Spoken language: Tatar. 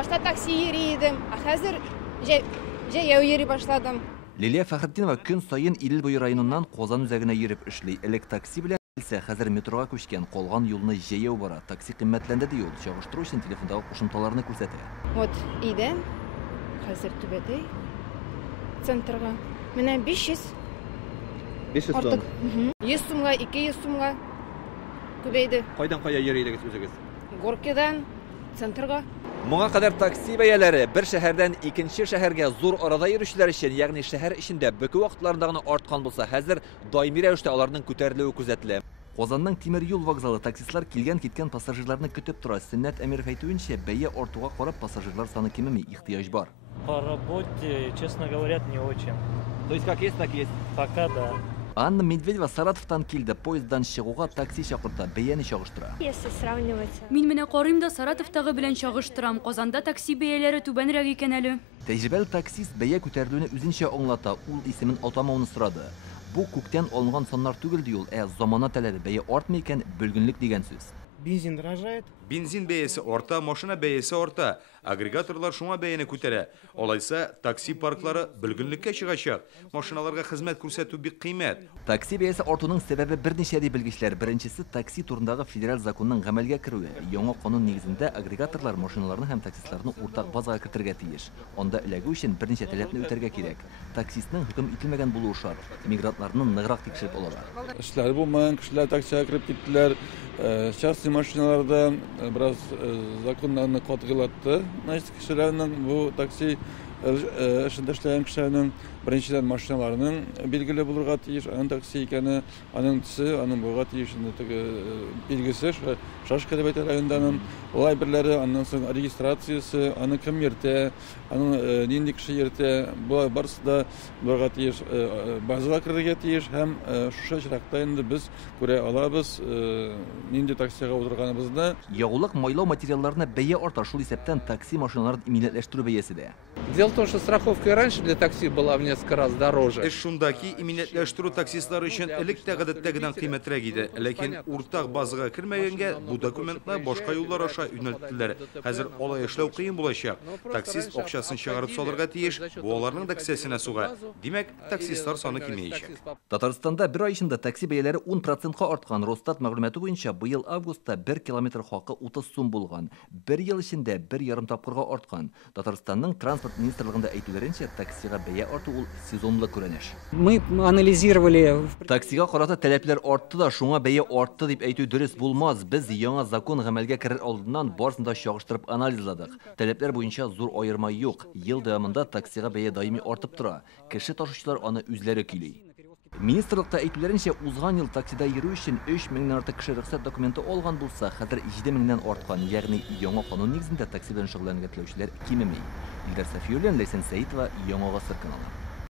Başta taksi yeriydim. Hazır jayau yeri başladım. Liliya Faxretdinova kun sayın Idil-Boyu rayonundan Qozan üzerine yürüp işli. Elek taksi bilen ise hazır metroga köşken qolgan yolunu jayau bara. Taksi qimmatlendi diyor. Çağıştırу için telefondagi qo'shimchalarni ko'rsatadi. Вот iden hazır tübetey. Centrga. Menen 500 so'm. 100 so'mga, 200 so'mga köbeydi. Qaydan qaya yeriydiz o'zingiz? Gorkidan centrga. Muğa kadar taksi beyeleri bir şehirden ikinci şehirge zor arada yürüyüşler için yani şehir içinde bökü vakitlarından artkan bulsa hazır daimi rəvişdə alarının көтәрілуі күзәтілі. Qozanның temir yol vokzалы taksistlar kelgen-ketken passajirlarni kütüp tura. Sünnet Əmirov aytуынча, бәйе артуга qarab passajirlar sаны kemimi ihtiyaç бар. По работе, честно говоря, не очень. То есть как есть, так есть. Пока да. Anna Medvedeva Saratovdan keldi. Poyezddan шығуға taksi chaqirdi. Beyani chaqıştıra. Если сравнивать. Мен менә карыйм да Саратовтагы белән чагыштырам. Казанда такси бәяләре түбәнрәк икән әле. Тәҗрибәле таксист бәя күтәрелүне үзенчә аңлата. Ул исемен атамауны сорады. Bu күктән алынган саннар түгел ди ул. Замана таләбе бәя артмый икән, бөлгенлек дигән сүз. Benzin dırajayet. Benzin beyesi orta, maşına beyesi orta. Agregatorlar şuna beyini kütere. Olaysa taksi parkları bölgünlükке çıkacak. Maşınalarga hizmet күрсәтү bik kıymet. Taksi beyesi artuның sebebi bir neçə bilgiçlər. Birincisi taksi turundагы federal законның гамәлгә кирүе. Яңа канун нигезендә агрегаторлар машиналарны һәм таксистларны уртак базага кертергә тиеш. Анда эләгү өчен берничә таләпне үтәргә кирәк. Таксистның хөкем ителмәгән булуы шарт. Мигрантларны ныграк тикшереп алалар. İşler bulmayan kişiler taksiye girip gittiler. Şahsi maşinalarda biraz zakonlarını katgılattı. Kişilerin bu taksi işinde işleyen kişilerin birinçiden maşinalarının bilgili bulurga tiyiş, anın taksi ikeni, anın tisi, anın buğa tiyişinde bilgisi, Şaşkıda Beyte rayonundanın olay birleri, anın sonra registrasyası, anın kim yerte, anın nindi kişi yerte, bu barısı da buğa tiyiş, bazıla kırıga tiyiş, hem şu şırakta indi biz göre alabız, nindi taksiye oturganımızda. Yağulıq maylау материалларына бәйе арта, шул исәптән такси машиналарын иминиятләштерү бәясе дә. Дело в том, что страховка раньше для такси была в несколько раз дороже. Шундaki иминиятләштерү таксистлар өчен элек тәгъдәттәгедән кыйммәтрәк иде. Ләкин уртак базага кирмәгәнгә бу документлар башка юллар аша юнәлттеләр. Хәзер алай эшләү кыен булачак. Таксист акчасын чыгарып салырга тиеш, бу аларның да кесәсенә суга. Димәк, таксистлар саны кимәячәк. Татарстанда bir ay içində taksi бәяләре 10%-ка арткан. Росстат мәгълүматы буенча, быел августта 1 километр хакы 30 сум булган. 1 ел içində 1,5 тапкырга арткан. Татарстанның транспорт министрлыгында әйтүләренчә, таксига бәя арту ул сезонлы күренеш. Мы анализировали. Таксига карата таләпләр артты да, шуңа бәя артты дип әйтү дөрес булмас. Без яңа закон гамәлгә керер алдыннан барысын да чагыштырып анализладык. Таләпләр буенча зур аерма юк. Ел дәвамында таксига бәя даими артып тора. Кеше ташучылар аны үзләре көйли. Министрлыкта әйтүләренчә, узган ел таксида йөрү өчен 3000 артык кеше рөхсәт документы алган булса, хәзер 7000-нән арткан. Ягъни яңа канун нигезендә такси белән шөгыльләнүчеләр кимеми. Илдар Сафиуллин, Ләйсән Сәитова, Яңа Гасыр каналы.